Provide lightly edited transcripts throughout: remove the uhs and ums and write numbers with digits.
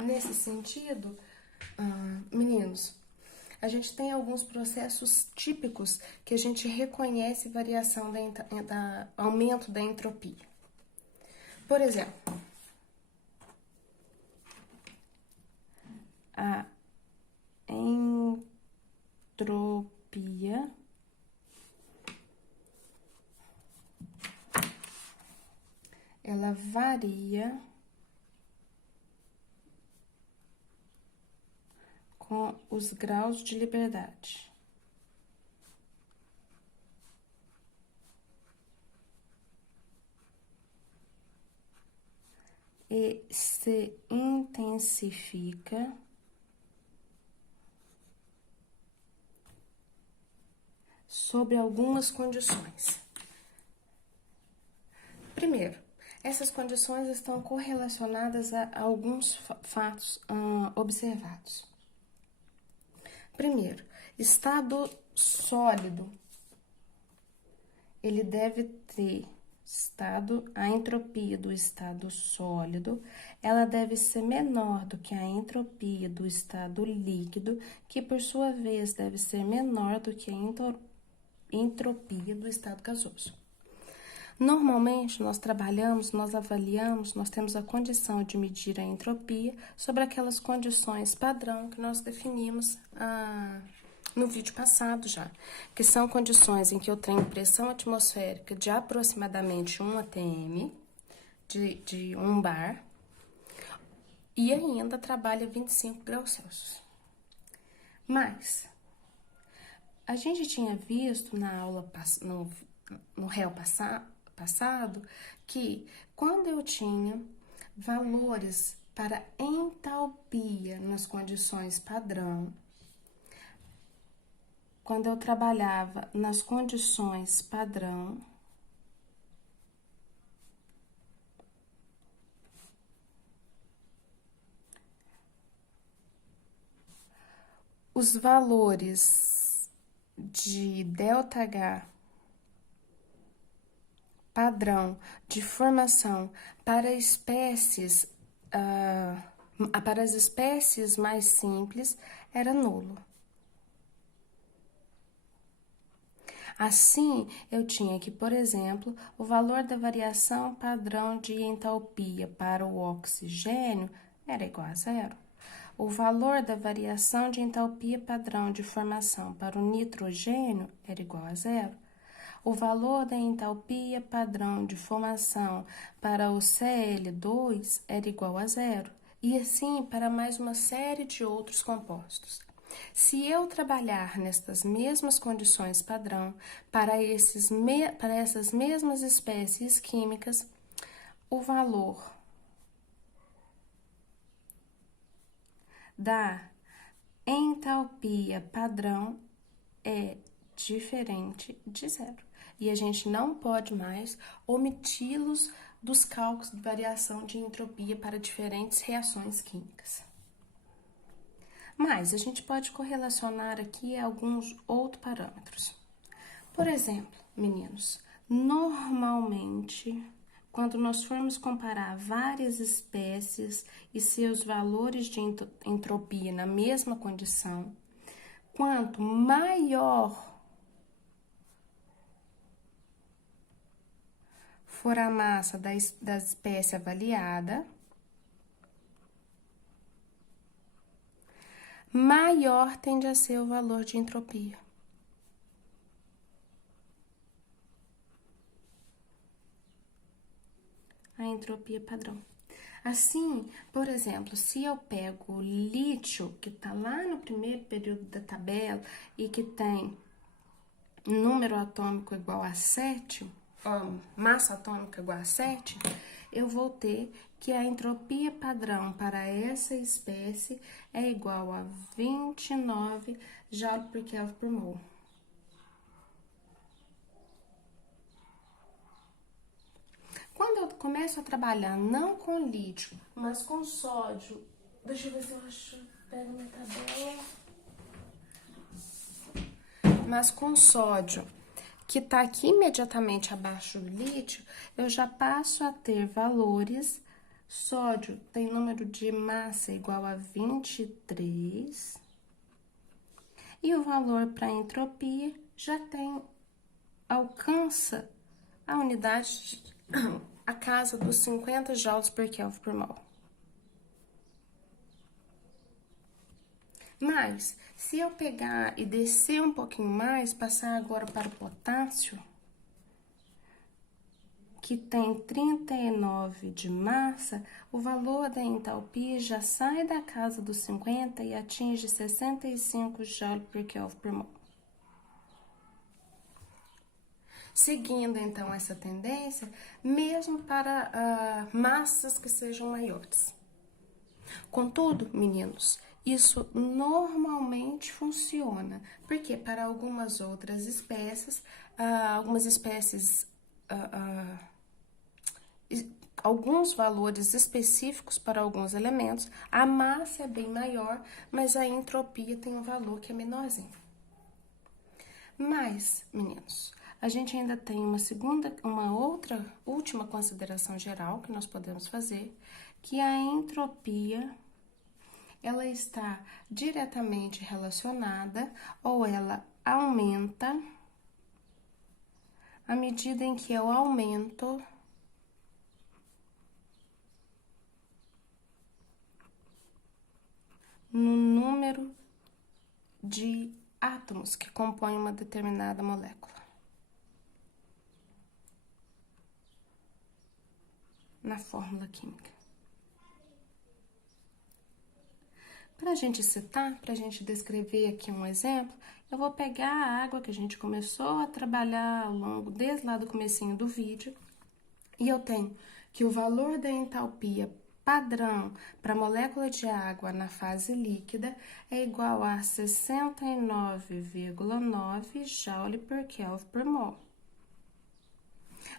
nesse sentido, meninos, a gente tem alguns processos típicos que a gente reconhece variação da aumento da entropia. Por exemplo, a entropia ela varia com os graus de liberdade. E se intensifica sob algumas condições. Primeiro, essas condições estão correlacionadas a alguns fatos observados. Primeiro, estado sólido, ele deve ter a entropia do estado sólido, ela deve ser menor do que a entropia do estado líquido, que por sua vez deve ser menor do que a entropia do estado gasoso. Normalmente, nós trabalhamos, nós avaliamos, nós temos a condição de medir a entropia sobre aquelas condições padrão que nós definimos no vídeo passado já, que são condições em que eu tenho pressão atmosférica de aproximadamente 1 atm, de 1 bar, e ainda trabalha 25 graus Celsius. Mas, a gente tinha visto na aula, no réu passado, que quando eu tinha valores para entalpia nas condições padrão, quando eu trabalhava nas condições padrão, os valores de ΔH padrão de formação para espécies, para as espécies mais simples, era nulo. Assim, eu tinha que, por exemplo, o valor da variação padrão de entalpia para o oxigênio era igual a zero. O valor da variação de entalpia padrão de formação para o nitrogênio era igual a zero. O valor da entalpia padrão de formação para o Cl2 era igual a zero. E assim para mais uma série de outros compostos. Se eu trabalhar nestas mesmas condições padrão para essas mesmas espécies químicas, o valor da entalpia padrão é diferente de zero. E a gente não pode mais omiti-los dos cálculos de variação de entropia para diferentes reações químicas. Mas a gente pode correlacionar aqui alguns outros parâmetros. Por exemplo, meninos, normalmente, quando nós formos comparar várias espécies e seus valores de entropia na mesma condição, quanto maior for a massa da espécie avaliada, maior tende a ser o valor de entropia. A entropia padrão. Assim, por exemplo, se eu pego o lítio, que está lá no primeiro período da tabela e que tem número atômico igual a 7, massa atômica igual a 7, eu vou ter que a entropia padrão para essa espécie é igual a 29 joule por Kelvin por mol. Quando eu começo a trabalhar não com lítio, mas com sódio, deixa eu ver se eu acho, pego minha tabela, mas com sódio, que está aqui imediatamente abaixo do lítio, eu já passo a ter valores Sódio tem número de massa igual a 23. E o valor para entropia já alcança a unidade, a casa dos 50 joules por Kelvin por mol. Mas, se eu pegar e descer um pouquinho mais, passar agora para o potássio, que tem 39 de massa, o valor da entalpia já sai da casa dos 50 e atinge 65 joules por Kelvin por mol. Seguindo, então, essa tendência, mesmo para massas que sejam maiores. Contudo, meninos, isso normalmente funciona, porque para algumas outras espécies, alguns valores específicos para alguns elementos, a massa é bem maior, mas a entropia tem um valor que é menorzinho. Mas, meninos, a gente ainda tem uma outra última consideração geral que nós podemos fazer, que a entropia, ela está diretamente relacionada ou ela aumenta à medida em que eu aumento no número de átomos que compõem uma determinada molécula. Na fórmula química. Para a gente citar, para a gente descrever aqui um exemplo, eu vou pegar a água que a gente começou a trabalhar desde lá do comecinho do vídeo, e eu tenho que o valor da entalpia padrão para a molécula de água na fase líquida é igual a 69,9 joule por Kelvin por mol.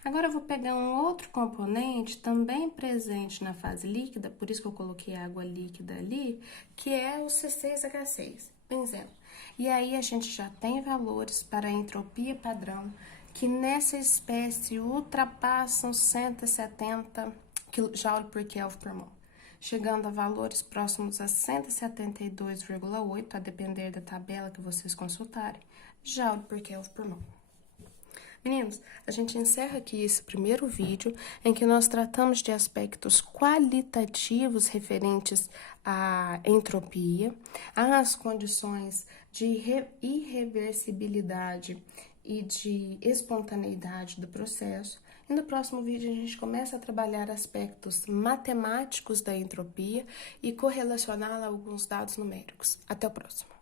Agora, eu vou pegar um outro componente também presente na fase líquida, por isso que eu coloquei água líquida ali, que é o C6H6, benzeno. E aí, a gente já tem valores para a entropia padrão, que nessa espécie ultrapassam 170 joule por Kelvin por mol, chegando a valores próximos a 172,8, a depender da tabela que vocês consultarem, joule por Kelvin por mol. Meninos, a gente encerra aqui esse primeiro vídeo em que nós tratamos de aspectos qualitativos referentes à entropia, às condições de irreversibilidade e de espontaneidade do processo. E no próximo vídeo a gente começa a trabalhar aspectos matemáticos da entropia e correlacioná-la a alguns dados numéricos. Até o próximo!